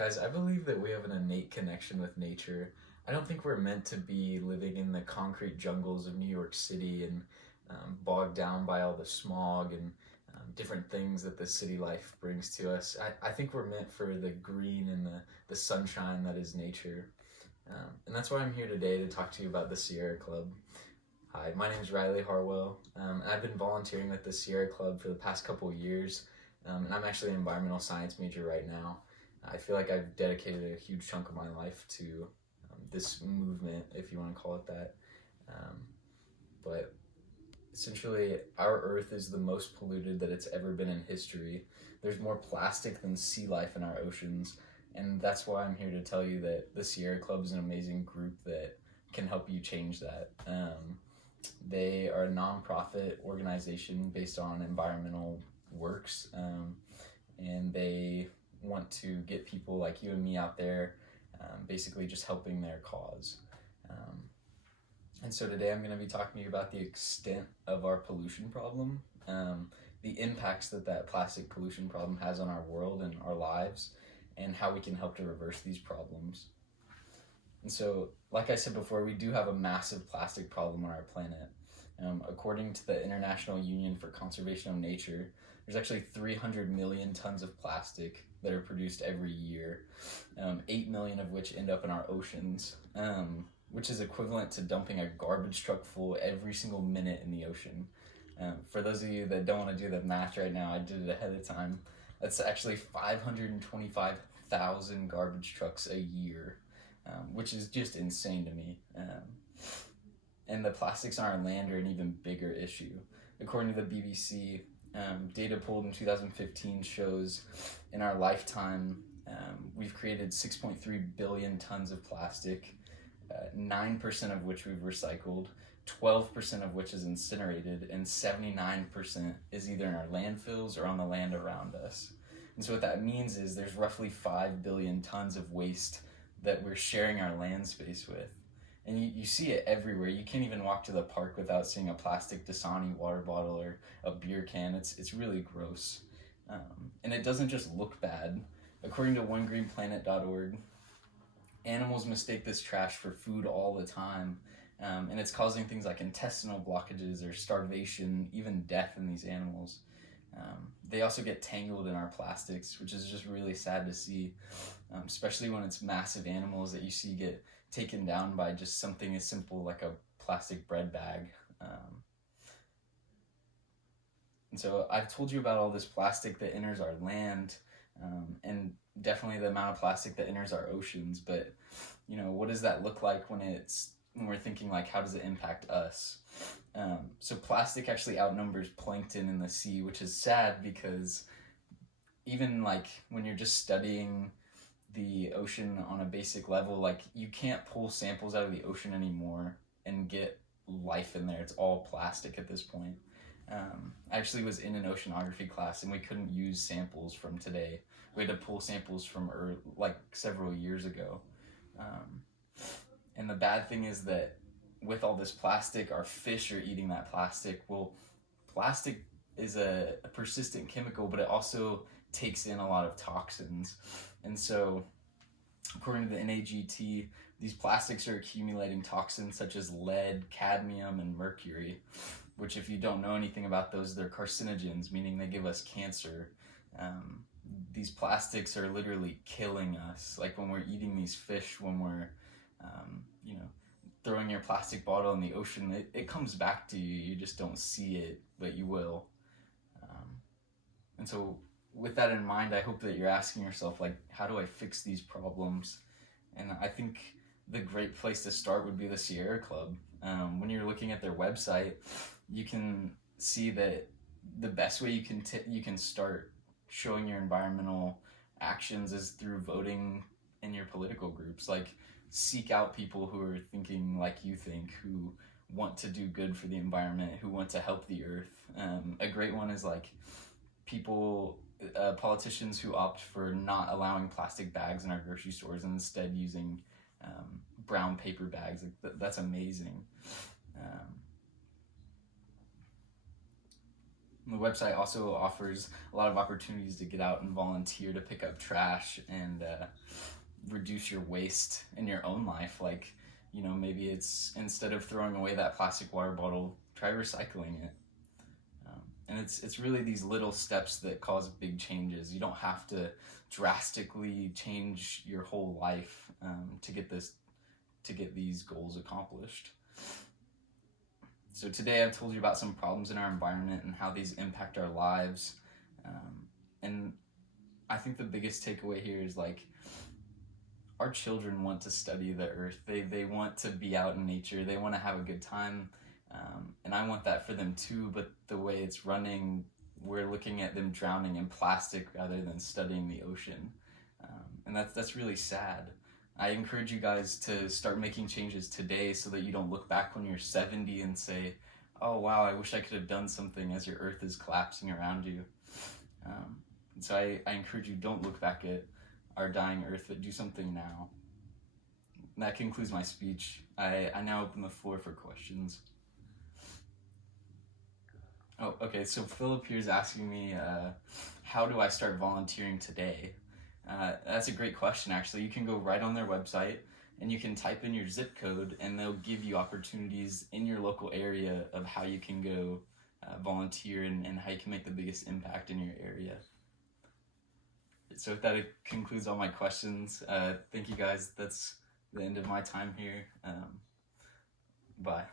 Guys, I believe that we have an innate connection with nature. I don't think we're meant to be living in the concrete jungles of New York City and bogged down by all the smog and different things that the city life brings to us. I think we're meant for the green and the sunshine that is nature. And that's why I'm here today to talk to you about the Sierra Club. Hi, my name is Riley Harwell, and I've been volunteering with the Sierra Club for the past couple of years, and I'm actually an environmental science major right now. I feel like I've dedicated a huge chunk of my life to this movement, if you want to call it that. But essentially, our Earth is the most polluted that it's ever been in history. There's more plastic than sea life in our oceans, and that's why I'm here to tell you that the Sierra Club is an amazing group that can help you change that. They are a nonprofit organization based on environmental works, and they want to get people like you and me out there, basically just helping their cause. And so today I'm going to be talking to you about the extent of our pollution problem, the impacts that plastic pollution problem has on our world and our lives, and how we can help to reverse these problems. And so, like I said before, we do have a massive plastic problem on our planet. According to the International Union for Conservation of Nature, there's actually 300 million tons of plastic that are produced every year, 8 million of which end up in our oceans, which is equivalent to dumping a garbage truck full every single minute in the ocean. For those of you that don't want to do the math right now, I did it ahead of time. That's actually 525,000 garbage trucks a year, which is just insane to me. And the plastics on our land are an even bigger issue. According to the BBC, data pulled in 2015 shows in our lifetime we've created 6.3 billion tons of plastic, 9% of which we've recycled, 12% of which is incinerated, and 79% is either in our landfills or on the land around us. And so what that means is there's roughly 5 billion tons of waste that we're sharing our land space with. And you see it everywhere. You can't even walk to the park without seeing a plastic Dasani water bottle or a beer can. It's really gross. And it doesn't just look bad. According to OneGreenPlanet.org, animals mistake this trash for food all the time. And it's causing things like intestinal blockages or starvation, even death in these animals. They also get tangled in our plastics, which is just really sad to see, especially when it's massive animals that you see get taken down by just something as simple like a plastic bread bag. And so I've told you about all this plastic that enters our land, and definitely the amount of plastic that enters our oceans, but what does that look like when we're thinking like, how does it impact us? So plastic actually outnumbers plankton in the sea, which is sad because even like when you're just studying the ocean on a basic level, like you can't pull samples out of the ocean anymore and get life in there. It's all plastic at this point. I actually was in an oceanography class and we couldn't use samples from today. We had to pull samples from like several years ago. And the bad thing is that with all this plastic, our fish are eating that plastic. Well, plastic is a persistent chemical, but it also takes in a lot of toxins. And so, according to the NAGT, these plastics are accumulating toxins such as lead, cadmium, and mercury, which if you don't know anything about those, they're carcinogens, meaning they give us cancer. These plastics are literally killing us. Like when we're eating these fish, when we're throwing your plastic bottle in the ocean, it comes back to you. You just don't see it, but you will. And so with that in mind, I hope that you're asking yourself, like, how do I fix these problems? And I think the great place to start would be the Sierra Club. When you're looking at their website, you can see that the best way you can start showing your environmental actions is through voting in your political groups. Like, seek out people who are thinking like you think, who want to do good for the environment, who want to help the earth. A great one is like politicians who opt for not allowing plastic bags in our grocery stores and instead using brown paper bags. Like, that's amazing. The website also offers a lot of opportunities to get out and volunteer to pick up trash and reduce your waste in your own life. Like, maybe it's instead of throwing away that plastic water bottle, try recycling it. And it's really these little steps that cause big changes. You don't have to drastically change your whole life to get these goals accomplished. So today I've told you about some problems in our environment and how these impact our lives. And I think the biggest takeaway here is like, our children want to study the earth. They want to be out in nature. They want to have a good time. And I want that for them too, but the way it's running, we're looking at them drowning in plastic rather than studying the ocean. And that's really sad. I encourage you guys to start making changes today so that you don't look back when you're 70 and say, oh wow, I wish I could have done something as your earth is collapsing around you. So I encourage you, don't look back at our dying earth, but do something now. And that concludes my speech. I now open the floor for questions. Oh, okay, so Philip here is asking me, how do I start volunteering today? That's a great question, actually. You can go right on their website and you can type in your zip code and they'll give you opportunities in your local area of how you can go volunteer and how you can make the biggest impact in your area. So if that concludes all my questions, thank you guys. That's the end of my time here. Bye.